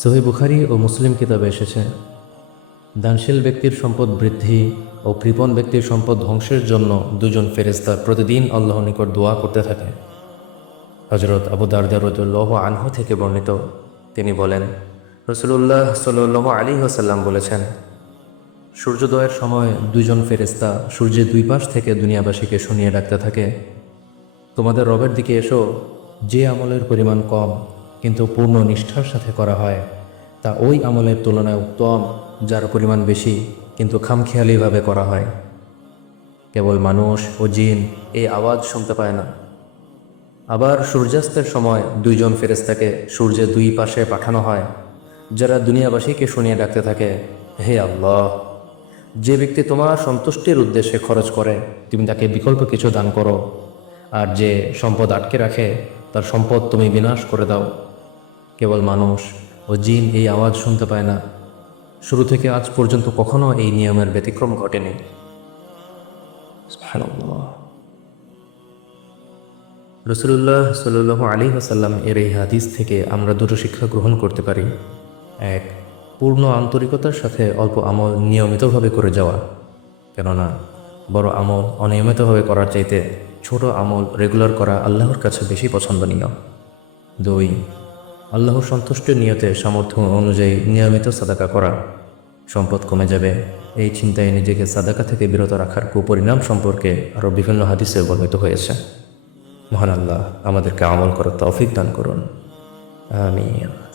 সহি বুখারি ও মুসলিম কিতাবে এসেছে, দানশীল ব্যক্তির সম্পদ বৃদ্ধি ও কৃপণ ব্যক্তির সম্পদ ধ্বংসের জন্য দুজন ফেরেস্তা প্রতিদিন আল্লাহ নিকট দোয়া করতে থাকে। হজরত আবু দারদারুল্লাহ আনহু থেকে বর্ণিত, তিনি বলেন রসুল্লাহ সাল্লাহ আলী ওসাল্লাম বলেছেন, সূর্যোদয়ের সময় দুজন ফেরেস্তা সূর্যের দুই পাশ থেকে দুনিয়াবাসীকে শুনিয়ে ডাকতে থাকে, তোমাদের রবের দিকে এসো, যে আমলের পরিমাণ কম কিন্তু পূর্ণ নিষ্ঠার সাথে করা হয়। তা ওই আমলের তুলনায় উত্তম, যার পরিমাণ বেশি, কিন্তু খামখেয়ালিভাবে করা হয়। কেবল মানুষ ও জিন এই আওয়াজ শুনতে পায় না। আবার সূর্যাস্তের সময় দুইজন ফেরেস্তাকে সূর্যের দুই পাশে পাঠানো হয়, যারা দুনিয়াবাসীকে শুনিয়ে ডাকতে থাকে, হে আল্লাহ, যে ব্যক্তি তোমার সন্তুষ্টির উদ্দেশ্যে খরচ করে, তুমি তাকে বিকল্প কিছু দান করো। আর যে সম্পদ আটকে রাখে, তার সম্পদ তুমি বিনাশ করে দাও। কেবল মানুষ ও জিন এই আওয়াজ শুনতে পায় না। শুরু থেকে আজ পর্যন্ত কখনো এই নিয়মের ব্যতিক্রম ঘটেনি। রসুল্লাহ সাল্লু আলী আসাল্লাম এর এই হাদিস থেকে আমরা দুটো শিক্ষা গ্রহণ করতে পারি। এক, পূর্ণ আন্তরিকতার সাথে অল্প আমল নিয়মিতভাবে করে যাওয়া। কেননা, বড় আমল অনিয়মিতভাবে করার চাইতে ছোট আমল রেগুলার করা আল্লাহর কাছে বেশি পছন্দনীয়। দুই আল্লাহর সন্তুষ্ট নিয়তে, সামর্থ্য অনুযায়ী নিয়মিত সাদাকা করা সম্পদ কমে যাবে। এই চিন্তায় নিজেকে সাদাকা থেকে বিরত রাখার কুপরিণাম সম্পর্কে আরও বিভিন্ন হাদিসে বর্ণিত হয়েছে। মহান আল্লাহ আমাদেরকে আমল করার তৌফিক দান করুন। আমিন।